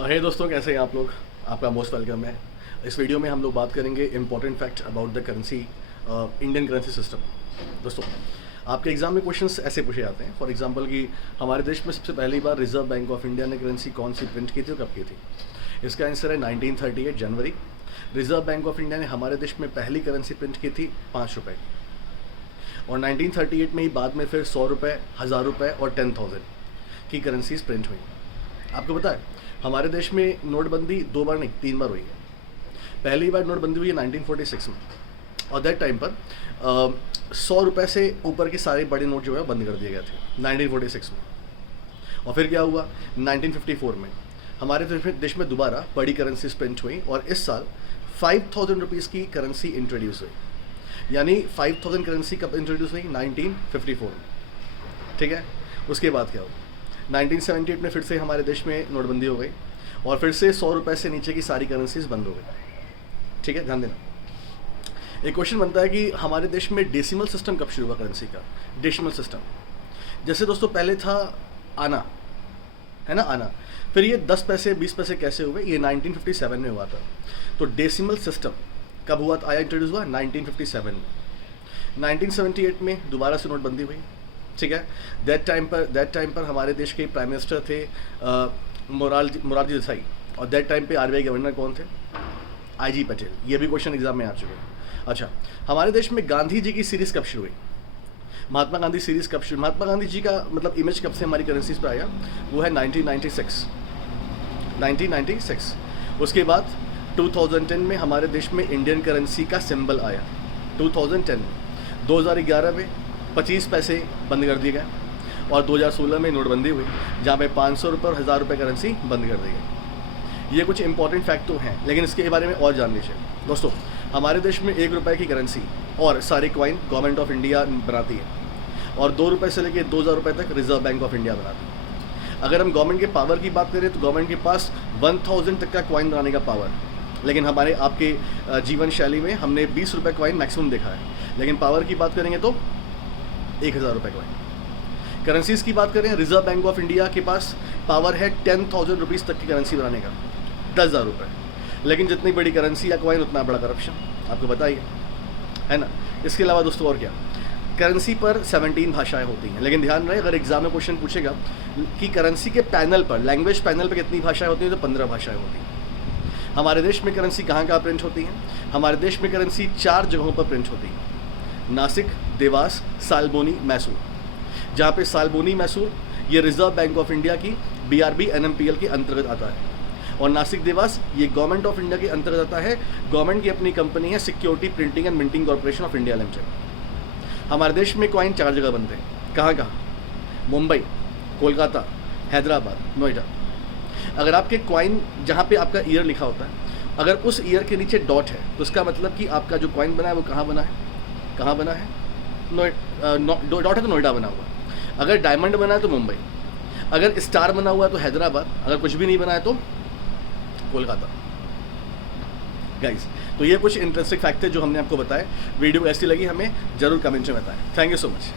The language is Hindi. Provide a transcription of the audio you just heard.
हे दोस्तों, कैसे हैं आप लोग। आपका मोस्ट वेलकम है। इस वीडियो में हम लोग बात करेंगे important fact about the currency, Indian currency system. दोस्तों, आपके एग्जाम में क्वेश्चंस ऐसे पूछे जाते हैं। फॉर एग्जांपल कि हमारे देश में सबसे पहली बार रिजर्व बैंक ऑफ इंडिया ने करेंसी कौन सी प्रिंट की थी और कब की थी। इसका आंसर है 1938 जनवरी। रिजर्व बैंक ऑफ इंडिया ने हमारे देश में पहली करेंसी प्रिंट की थी 5 रुपये की, और 1938 में ही बाद में फिर 100 रुपये, 1000 रुपये और 10,000 की करेंसीज प्रिंट हुई। आपको पता है हमारे देश में नोटबंदी 2 बार नहीं 3 बार हुई है। पहली बार नोटबंदी हुई है 1946 में, और दैट टाइम पर 100 रुपये से ऊपर के सारे बड़े नोट जो है बंद कर दिए गए थे 1946 में। और फिर क्या हुआ 1954 में हमारे देश में दोबारा बड़ी करेंसी प्रिंट हुई, और इस साल 5000 रुपीज़ की करेंसी इंट्रोड्यूस हुई। यानी 5000 करेंसी कब इंट्रोड्यूस हुई 1954 में, ठीक है। उसके बाद क्या हुआ 1978 में फिर से हमारे देश में नोटबंदी हो गई, और फिर से 100 रुपये से नीचे की सारी करेंसीज बंद हो गई, ठीक है। ध्यान देना। एक क्वेश्चन बनता है कि हमारे देश में डेसिमल सिस्टम कब शुरू हुआ करेंसी का। डेसिमल सिस्टम जैसे दोस्तों पहले था आना, है ना, आना। फिर ये 10 पैसे 20 पैसे कैसे हुए, ये 1957 में हुआ था। तो डेसिमल सिस्टम कब हुआ, आया इंट्रोड्यूस हुआ 1957 में। 1978 में दोबारा से नोटबंदी हुई, ठीक है। दैट टाइम पर हमारे देश के प्राइम मिनिस्टर थे मोरारजी देसाई, और दैट टाइम पे आरबीआई गवर्नर कौन थे, आईजी पटेल। ये भी क्वेश्चन एग्जाम में आ चुके हैं। अच्छा, हमारे देश में गांधी जी की सीरीज़ कब शुरू हुई, महात्मा गांधी सीरीज़ कब शुरू। महात्मा गांधी जी का मतलब इमेज कब से हमारी करेंसीज पर आया, वो है 1996। उसके बाद 2010 में हमारे देश में इंडियन करेंसी का सिंबल आया 2010 में। 2011 में 25 पैसे बंद कर दिए गए, और 2016 में नोटबंदी हुई जहाँ पे 500 रुपये और 1000 रुपये करेंसी बंद कर दी गई। ये कुछ इंपॉर्टेंट फैक्ट तो हैं, लेकिन इसके बारे में और जान लीजिए दोस्तों। हमारे देश में 1 रुपये की करेंसी और सारे कॉइन गवर्नमेंट ऑफ इंडिया बनाती है, और 2 रुपये से लेकर 2000 रुपये तक रिजर्व बैंक ऑफ इंडिया बनाती है। अगर हम गवर्नमेंट के पावर की बात करें तो गवर्नमेंट के पास 1000 तक का कॉइन बनाने का पावर है, लेकिन हमारे आपके जीवन शैली में हमने 20 रुपये कॉइन मैक्सिमम देखा है। लेकिन पावर की बात करेंगे तो 1000 रुपये कॉइन। करेंसीज़ की बात करें, रिजर्व बैंक ऑफ इंडिया के पास पावर है 10,000 रुपीज़ तक की करेंसी बनाने का, 10,000 रुपये। लेकिन जितनी बड़ी करेंसी या कॉइन उतना बड़ा करप्शन, आपको बताइए, है ना। इसके अलावा दोस्तों और क्या, करेंसी पर 17 भाषाएं होती हैं, लेकिन ध्यान रहे अगर एग्जाम में क्वेश्चन पूछेगा कि करेंसी के पैनल पर, लैंग्वेज पैनल पर कितनी भाषाएं होती हैं, तो 15 भाषाएं होती हैं। हमारे देश में करेंसी कहाँ प्रिंट होती हैं, हमारे देश में करेंसी 4 जगहों पर प्रिंट होती है, नासिक, देवास, सालबोनी, मैसूर। जहाँ पे सालबोनी मैसूर ये रिजर्व बैंक ऑफ इंडिया की BRB NMPL के अंतर्गत आता है, और नासिक देवास ये गवर्नमेंट ऑफ इंडिया के अंतर्गत आता है। गवर्नमेंट की अपनी कंपनी है security printing and minting corporation of India limited. हमारे देश में कॉइन 4 जगह बनते हैं, कहाँ, मुंबई, कोलकाता, हैदराबाद, नोएडा। अगर आपके कॉइन जहाँ पे आपका ईयर लिखा होता है, अगर उस ईयर के नीचे डॉट है तो उसका मतलब कि आपका जो कॉइन बना है वो कहाँ बना है, डॉट है तो नोएडा बना हुआ। अगर डायमंड बना है तो मुंबई, अगर स्टार बना हुआ है तो हैदराबाद, अगर कुछ भी नहीं बना है तो कोलकाता। गाइस, तो ये कुछ इंटरेस्टिंग फैक्ट थे जो हमने आपको बताए। वीडियो कैसी लगी हमें जरूर कमेंट में बताएं। Thank you so much.